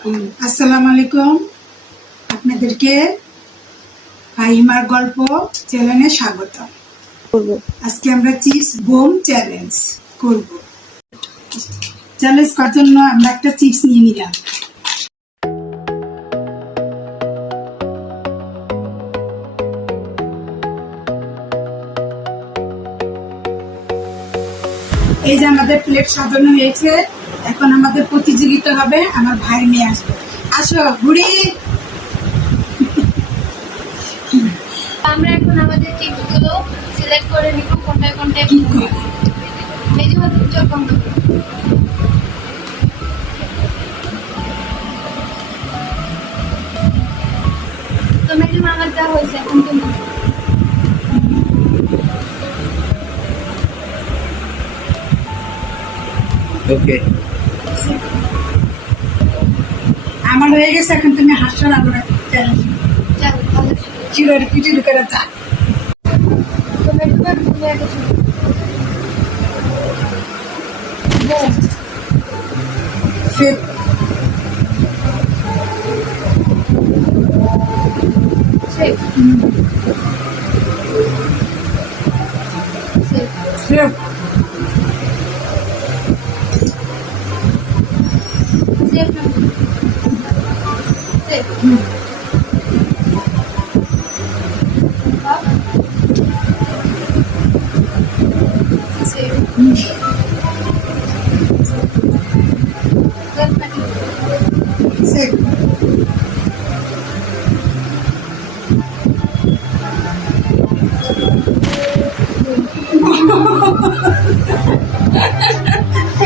আসসালামু আলাইকুম, আপনাদেরকে ফাহিমার গল্প চ্যানেলে স্বাগত। আজকে আমরা চিপস বোম চ্যালেঞ্জ করব। চ্যালেঞ্জ করার জন্য আমরা একটা চিপস নিয়ে নিলাম। এই যে আমাদের প্লেট সাজানো হয়েছে, এখন আমাদের প্রতিযোগিতা হবে। আমার ভাই নিয়ে আসবে, আসো বুড়ি। আমরা এখন আমাদের চিপসগুলো সিলেক্ট করে নিব কোনটায় কোনটায় কি করে মেজে হাতে চোখ বন্ধ করো। তো মেজে আমার যা হয়েছে এখন তুমি ওকে, আমার হয়ে গেছে, এখন তুমি হাসছো না করে যাও তাহলে চিরোর পিটির করে যা। তো মেজে তুমি আগে শুরু ফের শেখ শেখ ফের শেখ শেখ শেখ ফের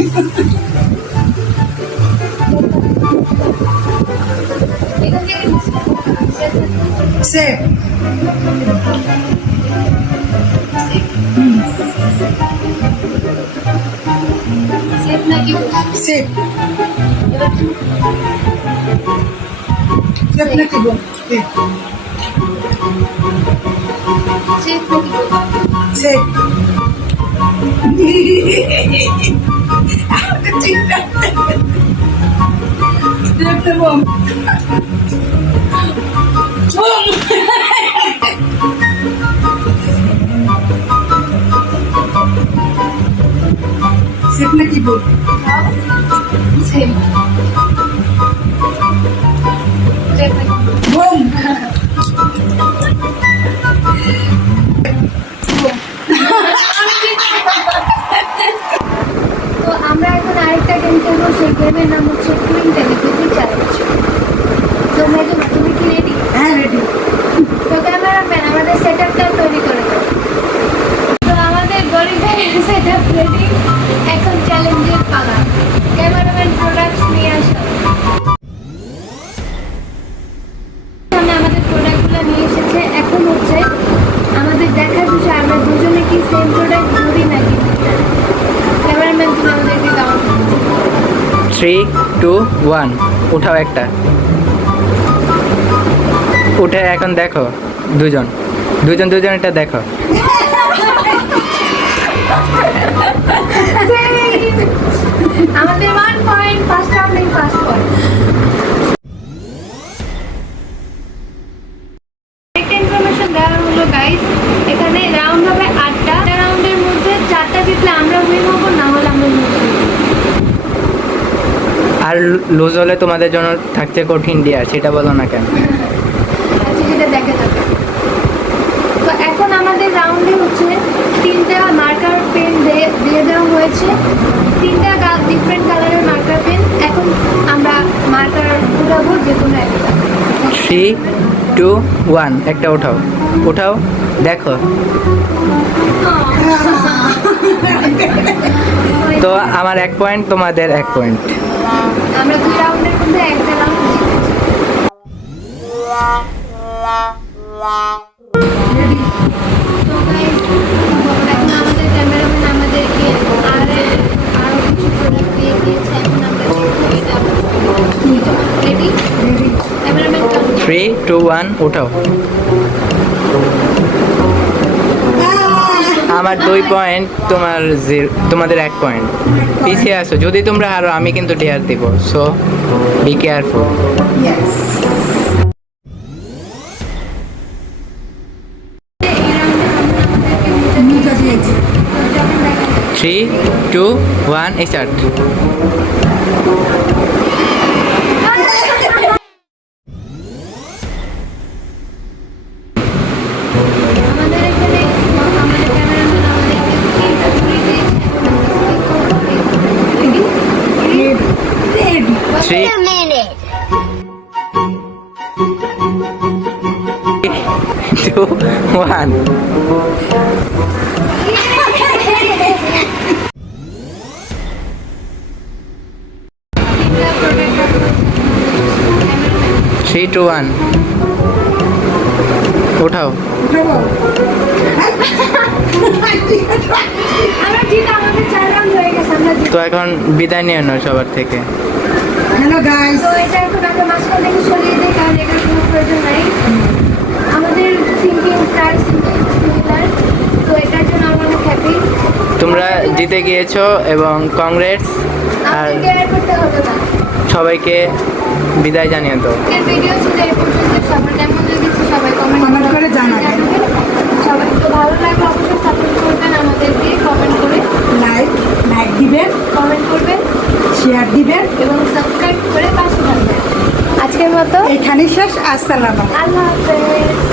এখান থেকে ফের শেখ নাকি ফের এবার ফের নাকি বল ফের শেখ নাকি ফের ঠিক আছে, দেখতে বল শেখ নাকি বল শেখ শেখ নাকি বোম তো আমরা এখন আরেকটা গেম খেলবো, সেই গেমের নাম হচ্ছে টুইন টেলিপ্যাথি চ্যালেঞ্জ। তো মেজমা তুমি কি রেডি? হ্যাঁ রেডি। তো ক্যামেরাম্যান আমাদের সেটআপটা তৈরি করে দাও। তো আমাদের গরিবের সেটআপ রেডি, এখন চ্যালেঞ্জের পালা। ক্যামেরাম্যান প্রোডাক্টস নিয়ে আসো। সামনে আমাদের প্রোডাক্টগুলো নিয়ে এসেছে। এখন হচ্ছে আমাদের দেখার বিষয় আমরা দুজনে কি সেম প্রোডাক্ট ধরি নাকি। ক্যামেরাম্যান তুমি আমাদেরকে দাও। 3, 2, 1 উঠাও একটা, উঠে এখন দেখো দুজন এটা দেখো। আমাদের 1 পয়েন্ট, ফার্স্ট রাউন্ডে ফার্স্ট পয়েন্ট। একটা ইনফরমেশন দেওয়া হলো গাইস, এখানে রাউন্ড হবে 8টা। রাউন্ডের মধ্যে 4টা জিতলে আমরা উইন হবো, না হলে আমরা লুজ হবো। আর লুজ হলে তোমাদের জন্য থাকছে কঠিন ডিয়ার, সেটা বলো না কেন? আচ্ছা সেটা দেখা যাবে। তো এখন আমাদের রাউন্ডে হচ্ছে 3টা মার্কার পেন দিয়ে দেওয়া হয়েছে, 3টা ডিফারেন্ট কালারের মার্কার পেন। এখন আমরা মার্কার উঠাবো যে কোনো একটা। 3, 2, 1 একটা উঠাও দেখো। তো আমার 1 পয়েন্ট, তোমাদের 1 পয়েন্ট। আমরা 2 রাউন্ডের মধ্যে একটা রাউন্ড জিতেছি। তো guys, এখন আমাদের ক্যামেরাম্যান আমাদেরকে আরো কিছু প্রোডাক্ট দিয়ে দিয়েছে। এখন আমরা এটা রেডি। ক্যামেরাম্যান 3, 2, 1 উঠাও। আমার 2 পয়েন্ট, তোমাদের 1 পয়েন্ট। পিছিয়ে আসো, যদি তোমরা হারো আমি কিন্তু ডেয়ার দিব, সো বি কেয়ারফুল। Yes. মুজা দিয়েছি। 3, 2, 1 স্টার্ট। আমাদের এখানে আমাদের ক্যামেরাম্যান আমাদেরকে তিনটা ঘুরিয়ে দিয়েছে। Ready? Ready. 3, 2, 1 তিনটা product রাখবো। 3, 2, 1 উঠাও। উঠাবো? আমরা জিত, আমাদের 4 রাউন্ড হয়ে গেছে, আমরা জিত। তো এখন বিদায় নিয়ে নাও সবার থেকে। Hello guys. তো এটা এখন আগে মাঝখান থেকে সরিয়ে দিই, কারণ এটার কোনো প্রয়োজন নাই। আমাদের থিঙ্কিং প্রায় সিমিলার, তো এটার জন্য আমরা অনেক হ্যাপি। তোমরা জিতে গিয়েছো এবং কংগ্রেটস। আর আমাদের কেয়ার করতে হবে না। সবাইকে বিদায় জানিয়ে দাও। আজকের ভিডিও ছিল এই পর্যন্ত। সবার কেমন লেগেছে সবাই Comment করে জানাবেন। সবাই তো ভালো লাগলে অবশ্যই সাপোর্ট করবেন আমাদেরকে, কমেন্ট করে লাইক দিবেন, কমেন্ট করবেন শেয়ার দিবেন। এবং সাবস্ক্রাইব করে পাশে থাকবেন। আজকের মতো এখানেই শেষ। আসসালাম। আল্লাহ হাফেজ।